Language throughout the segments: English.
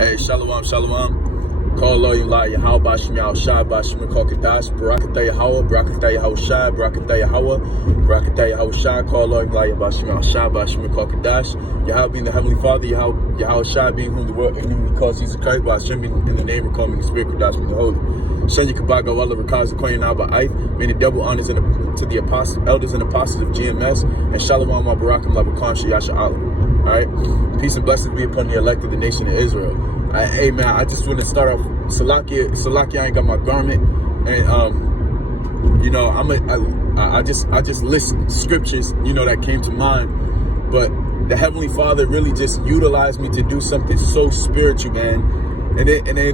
Hey, shalom, shalom. Call Loyim La Yahweh Bashim Yahweh Shai Bashim Kokadash Barakatah Yahweh Barakatah Yahweh Shai Barakatah Yahweh Barakatah Yahweh Shai. Call Loyim La Yahweh Bashim Yahweh Shai Bashim Kokadash. Yahweh being the Heavenly Father, Yahweh Shai being whom the world and whom we call Jesus Christ, Bashim in the name of coming the Spirit Kodash with the Holy. Shenya Kabaga Walla Rakaz Koyan Abba Aith. Many double honors to the apostles, elders and apostles of GMS, and Shalom Barakim Labakan Shiyasha Allah. Alright? Peace and blessings be upon the elect of the nation of Israel. Hey man, I just want to start off. Salakia, I ain't got my garment, and you know, I just list scriptures, you know, that came to mind. But the Heavenly Father really just utilized me to do something so spiritual, man. And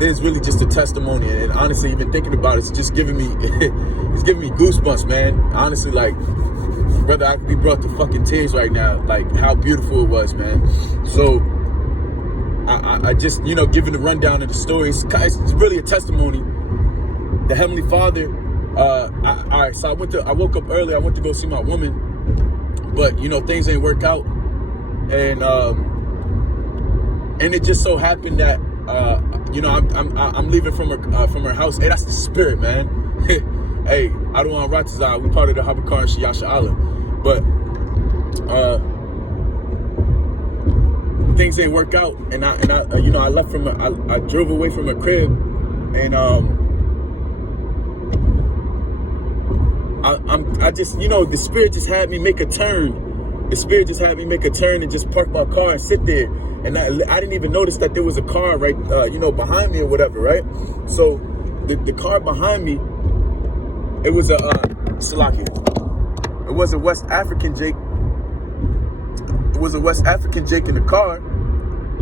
there's really just a testimony. And honestly, even thinking about it, it's just giving me it's giving me goosebumps, man. Honestly, like, brother, I could be brought to fucking tears right now, like how beautiful it was, man. So I just, you know, giving the rundown of the story. It's really a testimony. The Heavenly Father, all right, so I woke up early. I went to go see my woman, but you know, things ain't work out. And it just so happened that, you know, I'm leaving from her house. Hey, that's the spirit, man. Hey, I don't want Ratazah. We part of the Habakar and Shiyasha Allah. But, things ain't work out, and I you know, I left from I drove away from a crib, and I just, you know, the Spirit just had me make a turn. The Spirit just had me make a turn and just park my car and sit there, and I didn't even notice that there was a car right, you know, behind me or whatever, right? So the car behind me, it was a Salaki. It was a West African Jake. It was a West African Jake in the car,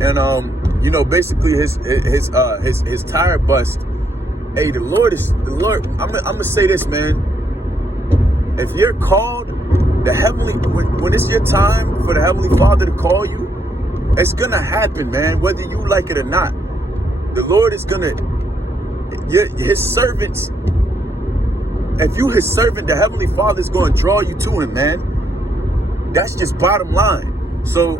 and you know, basically his tire bust. Hey, the Lord. I'm gonna say this, man. If you're called, the heavenly, when it's your time for the Heavenly Father to call you, it's gonna happen, man. Whether you like it or not, the Lord is gonna. His servants. If you His servant, the Heavenly Father is going to draw you to Him, man. That's just bottom line. So,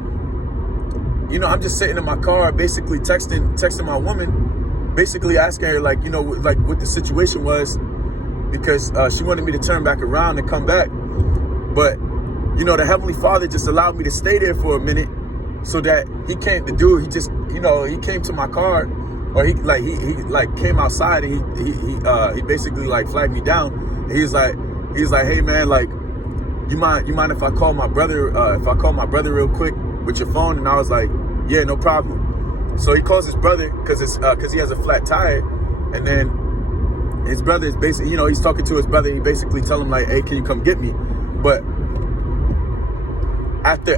you know, I'm just sitting in my car, basically texting my woman, basically asking her, like, you know, like what the situation was, because she wanted me to turn back around and come back. But, you know, the Heavenly Father just allowed me to stay there for a minute, so that he just, you know, he came to my car, or he came outside, and he basically like flagged me down. He's like, hey man, like, you mind if I call my brother, real quick with your phone? And I was like, yeah, no problem. So he calls his brother, because he has a flat tire, and then his brother is basically, you know, he's talking to his brother. He basically tell him like, hey, can you come get me? But after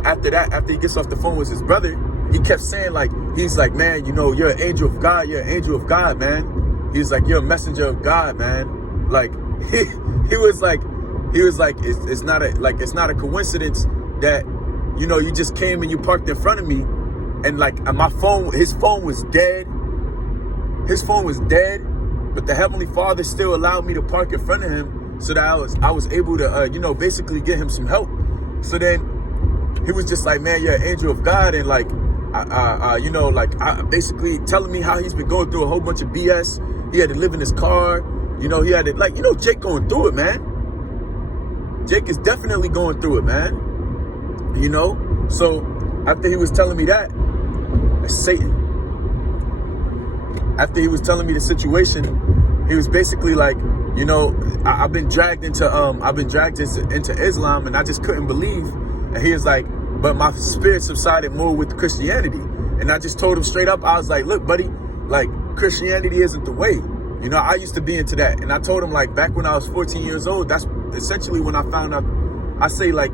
he gets off the phone with his brother, he kept saying, like, he's like, man, you know, you're an angel of God. You're an angel of God, man. He's like, you're a messenger of God, man. Like, he was like, it's not a coincidence that, you know, you just came and you parked in front of me, and like his phone was dead. His phone was dead, but the Heavenly Father still allowed me to park in front of him, so that I was able to, you know, basically get him some help. So then he was just like, man, you're an angel of God, and like, you know, like, basically telling me how he's been going through a whole bunch of BS. He had to live in his car. You know, he had to, like, you know, Jake going through it, man. Jake is definitely going through it, man. You know? So, after he was telling me that, that's Satan. After he was telling me the situation, he was basically like, you know, I've been dragged into Islam, and I just couldn't believe. And he was like, but my spirit subsided more with Christianity. And I just told him straight up, I was like, look, buddy, like, Christianity isn't the way. You know, I used to be into that. And I told him, like, back when I was 14 years old, that's essentially when I found out, I say like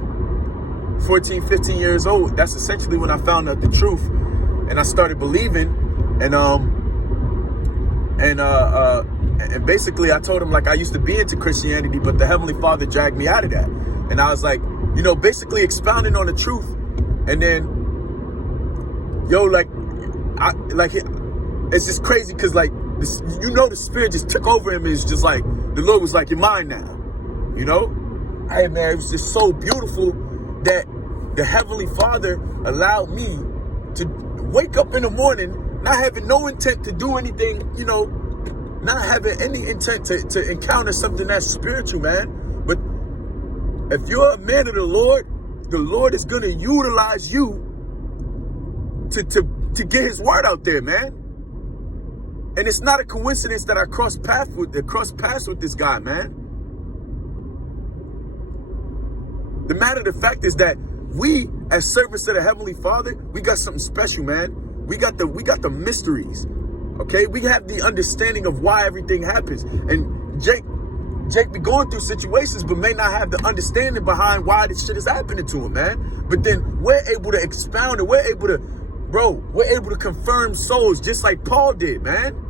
14, 15 years old, that's essentially when I found out the truth. And I started believing. And basically I told him, like, I used to be into Christianity, but the Heavenly Father dragged me out of that. And I was like, you know, basically expounding on the truth. And then, yo, like, it's just crazy, because, like, this, you know, the Spirit just took over him, and it's just like, the Lord was like, you're mine now, you know? Hey, man, it was just so beautiful that the Heavenly Father allowed me to wake up in the morning not having no intent to do anything, not having any intent to encounter something that's spiritual, man. But if you're a man of the Lord is going to utilize you to get his word out there, man. And it's not a coincidence that I crossed paths with this guy, man. The matter of the fact is that we, as servants of the Heavenly Father, we got something special, man. We got the mysteries. Okay, we have the understanding of why everything happens. And Jake be going through situations, but may not have the understanding behind why this shit is happening to him, man. But then we're able to expound it. We're able to confirm souls just like Paul did, man.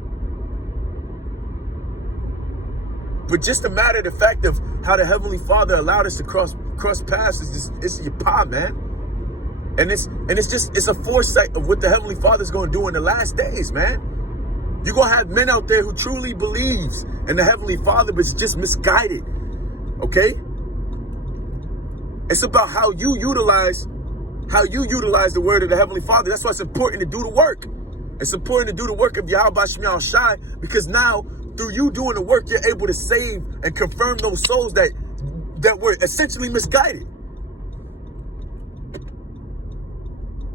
But just a matter of the fact of how the Heavenly Father allowed us to cross paths it's your pie, man. And it's a foresight of what the Heavenly Father is going to do in the last days, man. You're going to have men out there who truly believes in the Heavenly Father, but it's just misguided. Okay? It's about how you utilize the word of the Heavenly Father. That's why it's important to do the work. It's important to do the work of Yahweh Shemiah Shai, because now through you doing the work, you're able to save and confirm those souls that were essentially misguided.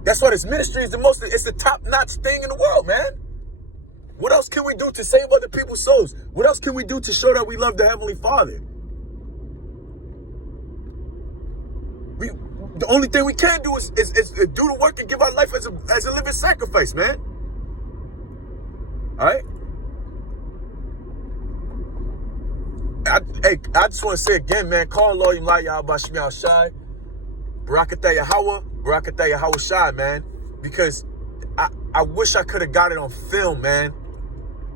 That's why this ministry is it's the top-notch thing in the world, man. What else can we do to save other people's souls? What else can we do to show that we love the Heavenly Father? The only thing we can do is do the work and give our life as a living sacrifice, man. All right? I just want to say again, man, call Lord Yahweh Shemiah Shai, Barakatah Yahweh, Barakatah Yahweh Shai, man, because I wish I could have got it on film, man.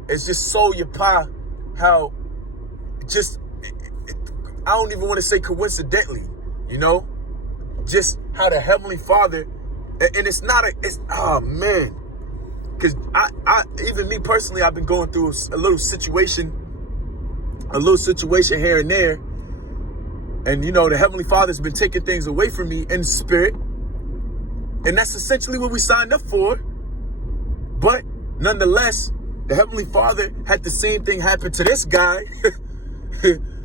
It's just so yapa how I don't even want to say coincidentally, just how the Heavenly Father, and it's oh man, because I even me personally, I've been going through a little situation here and there, and the Heavenly Father's been taking things away from me in spirit, and that's essentially what we signed up for. But nonetheless, the Heavenly Father had the same thing happen to this guy.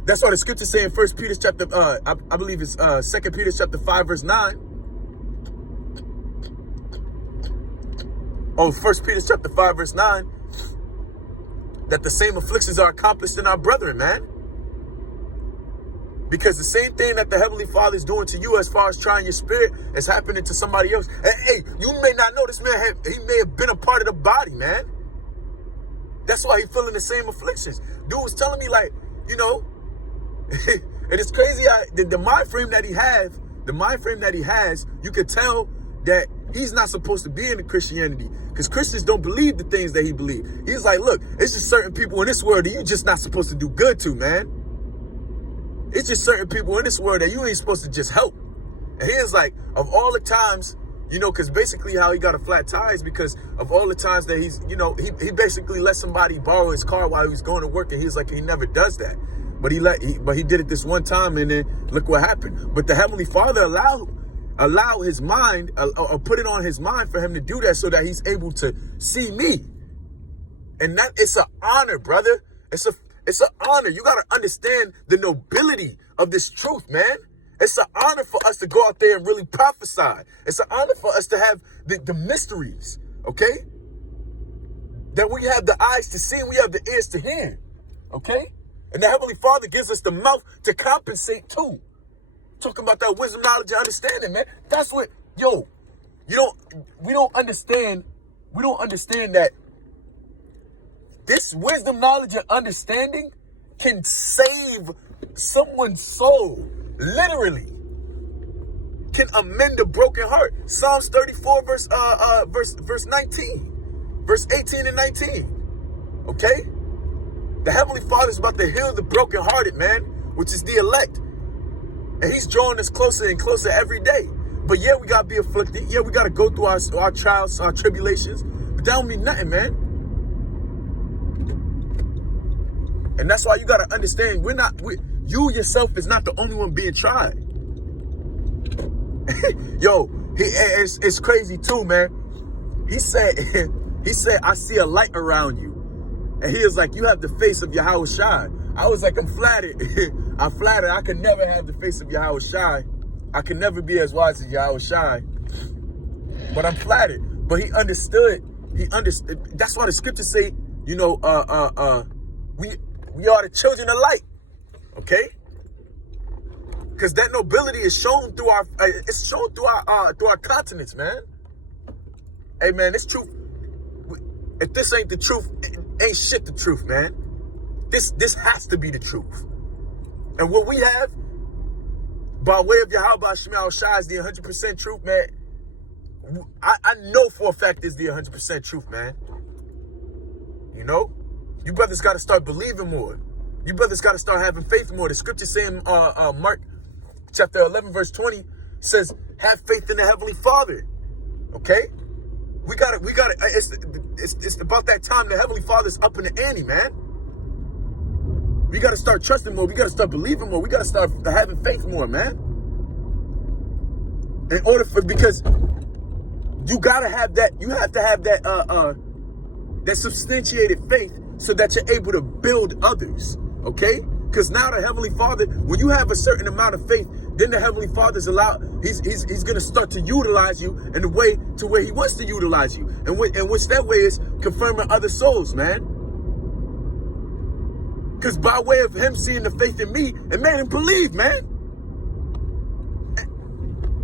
That's why the scripture say in 1 Peter chapter, I believe it's 2 Peter chapter 5 verse 9. Oh, 1 Peter chapter 5 verse 9. That the same afflictions are accomplished in our brethren, man. Because the same thing that the Heavenly Father is doing to you as far as trying your spirit is happening to somebody else. Hey, you may not know this man, he may have been a part of the body, man. That's why he's feeling the same afflictions. Dude was telling me, like, and it's crazy. The mind frame that he has, you could tell that he's not supposed to be in the Christianity, because Christians don't believe the things that he believes. He's like, look, it's just certain people in this world that you're just not supposed to do good to, man. It's just certain people in this world that you ain't supposed to just help. And he's like, of all the times, because basically how he got a flat tire is because of all the times that he's, he basically let somebody borrow his car while he was going to work, and he's like, he never does that. But he did it this one time, and then look what happened. But the Heavenly Father allow his mind, or put it on his mind for him to do that, so that he's able to see me. And that it's an honor, brother. It's an honor. You got to understand the nobility of this truth, man. It's an honor for us to go out there and really prophesy. It's an honor for us to have the mysteries, okay? That we have the eyes to see and we have the ears to hear, okay? And the Heavenly Father gives us the mouth to compensate too. Talking about that wisdom, knowledge, and understanding, man. That's what, we don't understand that this wisdom, knowledge, and understanding can save someone's soul. Literally. Can amend a broken heart. Psalms 34 verse 19. Verse 18 and 19. Okay? The Heavenly Father is about to heal the brokenhearted, man, which is the elect. And he's drawing us closer and closer every day. But yeah, we got to be afflicted. Yeah, we got to go through our trials, our tribulations. But that don't mean nothing, man. And that's why you got to understand, you yourself is not the only one being tried. Yo, it's crazy too, man. He said, He said, I see a light around you. And he was like, you have the face of Yahweh Shai. I was like, I'm flattered. I'm flattered. I could never have the face of Yahweh Shai. I could never be as wise as Yahweh Shai. But I'm flattered. But he understood. He understood. That's why the scriptures say, you know, we are the children of light. Okay? Because that nobility is shown through our through our countenance, man. Hey, man, it's truth. If this ain't the truth, it ain't shit the truth, man. This has to be the truth. And what we have, by way of Yahweh Shai Shai, is the 100% truth, man. I know for a fact it's the 100% truth, man. You know? You brothers got to start believing more. You brothers got to start having faith more. The scripture saying, Mark chapter 11, verse 20 says, have faith in the Heavenly Father. Okay? We got it. It's about that time the Heavenly Father's up in the ante, man. We got to start trusting more. We got to start believing more. We got to start having faith more, man. Because you got to have that. You have to have that that substantiated faith so that you're able to build others. Okay? Because now the Heavenly Father, when you have a certain amount of faith, then the Heavenly Father's he's going to start to utilize you in the way to where he wants to utilize you. And which that way is confirming other souls, man. Because by way of him seeing the faith in me, it made him believe, man.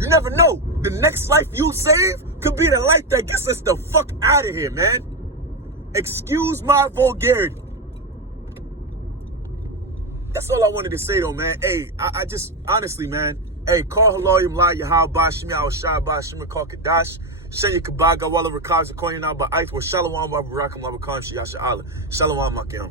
You never know. The next life you save could be the life that gets us the fuck out of here, man. Excuse my vulgarity. That's all I wanted to say, though, man. Hey, I just, honestly, man. Hey, call Haloyim La Yahal Ba Shemi Al Shai Ba Shemi Kal Kadash. Shenya Kabaga Walla Rakaz Koyana Ba Ait Wa Shalom Ba Barakam La Bakam Shiyasha Allah. Shalom Makim.